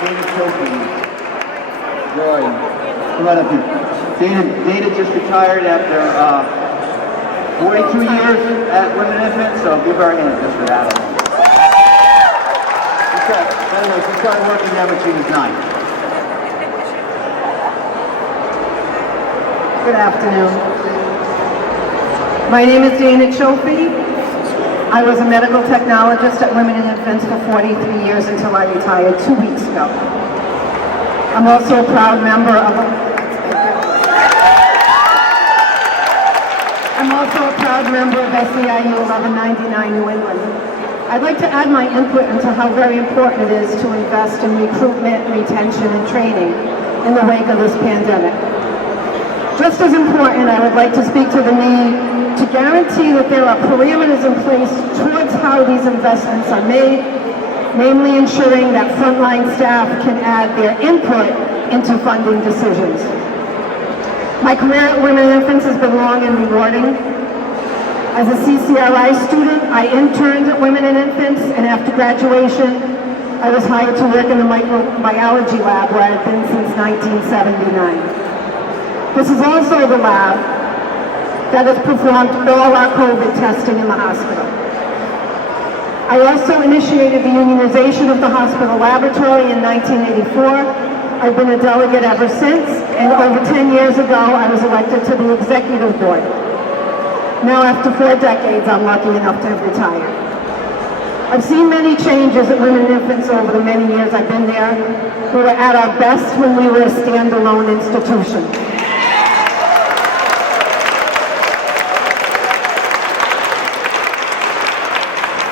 Dana Chilfy. Joy. Come on up here. Dana just retired after 42 years at Women and Infants, so give her a hand just for that. She started working there when she was 9. Good afternoon. My name is Dana Chilfy. I was a medical technologist at Women and Infants for 43 years until I retired 2 weeks ago. I'm also a proud member of SEIU 1199 New England. I'd like to add my input into how very important it is to invest in recruitment, retention, and training in the wake of this pandemic. Just as important, I would like to speak to the need to guarantee that there are parameters in place towards how these investments are made, namely ensuring that frontline staff can add their input into funding decisions. My career at Women and Infants has been long and rewarding. As a CCRI student, I interned at Women and Infants, and after graduation, I was hired to work in the microbiology lab where I've been since 1979. This is also the lab that has performed all our COVID testing in the hospital. I also initiated the unionization of the hospital laboratory in 1984. I've been a delegate ever since, and over 10 years ago, I was elected to the executive board. Now, after 4 decades, I'm lucky enough to have retired. I've seen many changes at Women and Infants over the many years I've been there. We were at our best when we were a standalone institution.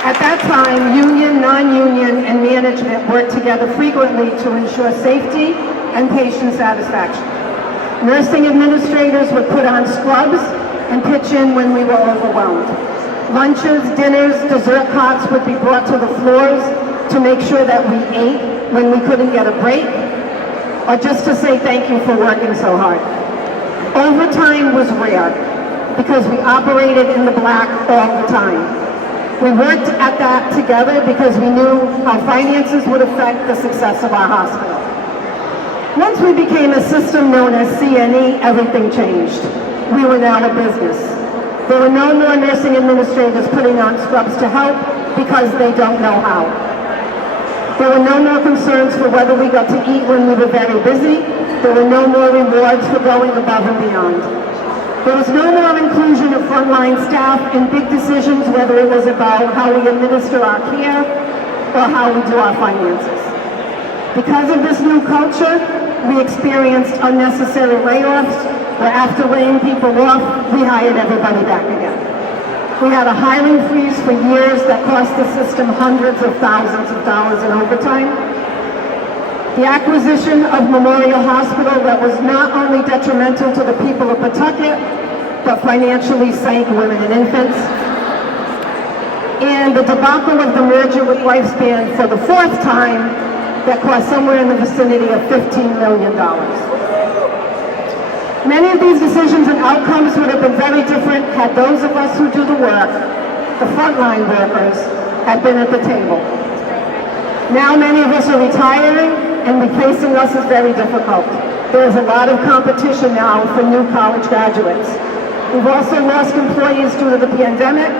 At that time, union, non-union, and management worked together frequently to ensure safety and patient satisfaction. Nursing administrators would put on scrubs and pitch in when we were overwhelmed. Lunches, dinners, dessert carts would be brought to the floors to make sure that we ate when we couldn't get a break, or just to say thank you for working so hard. Overtime was rare because we operated in the black all the time. We worked at that together because we knew how finances would affect the success of our hospital. Once we became a system known as CNE, everything changed. We were now a business. There were no more nursing administrators putting on scrubs to help because they don't know how. There were no more concerns for whether we got to eat when we were very busy. There were no more rewards for going above and beyond. There was no more inclusion of frontline staff in big decisions, whether it was about how we administer our care or how we do our finances. Because of this new culture, we experienced unnecessary layoffs, where after laying people off, we hired everybody back again. We had a hiring freeze for years that cost the system hundreds of thousands of dollars in overtime. The acquisition of Memorial Hospital that was not only detrimental to the people of Pawtucket, but financially sank Women and Infants. And the debacle of the merger with Lifespan for the 4th time that cost somewhere in the vicinity of $15 million. Many of these decisions and outcomes would have been very different had those of us who do the work, the frontline workers, had been at the table. Now many of us are retiring, and replacing us is very difficult. There is a lot of competition now for new college graduates. We've also lost employees due to the pandemic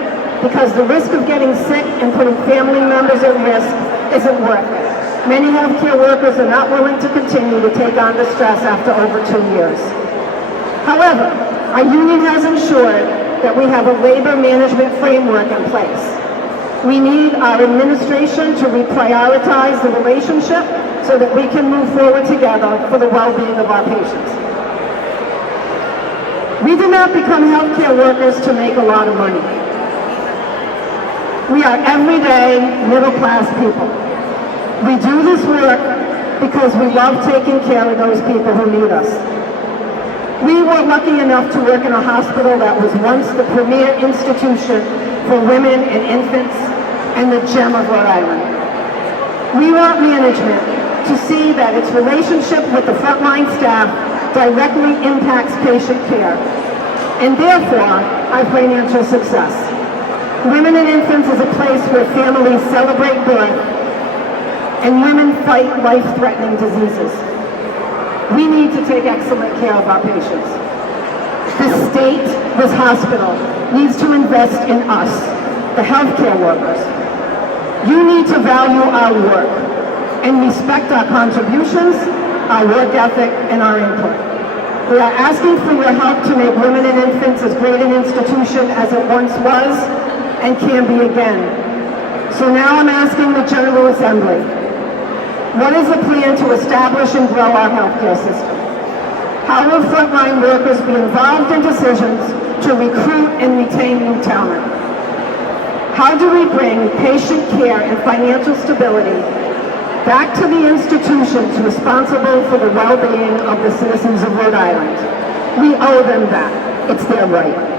because the risk of getting sick and putting family members at risk isn't worth it. Many healthcare workers are not willing to continue to take on the stress after over 2 years. However, our union has ensured that we have a labor management framework in place. We need our administration to reprioritize the relationship so that we can move forward together for the well-being of our patients. We did not become healthcare workers to make a lot of money. We are everyday, middle-class people. We do this work because we love taking care of those people who need us. We were lucky enough to work in a hospital that was once the premier institution for women and infants and the gem of Rhode Island. We want management to see that its relationship with the frontline staff directly impacts patient care, and therefore our financial success. Women and Infants is a place where families celebrate birth, and women fight life-threatening diseases. We need to take excellent care of our patients. This state, this hospital, needs to invest in us, the healthcare workers. You need to value our work and respect our contributions, our work ethic, and our input. We are asking for your help to make Women and Infants as great an institution as it once was and can be again. So now I'm asking the General Assembly, what is the plan to establish and grow our healthcare system? How will frontline workers be involved in decisions to recruit and retain new talent? How do we bring patient care and financial stability back to the institutions responsible for the well-being of the citizens of Rhode Island? We owe them that. It's their right.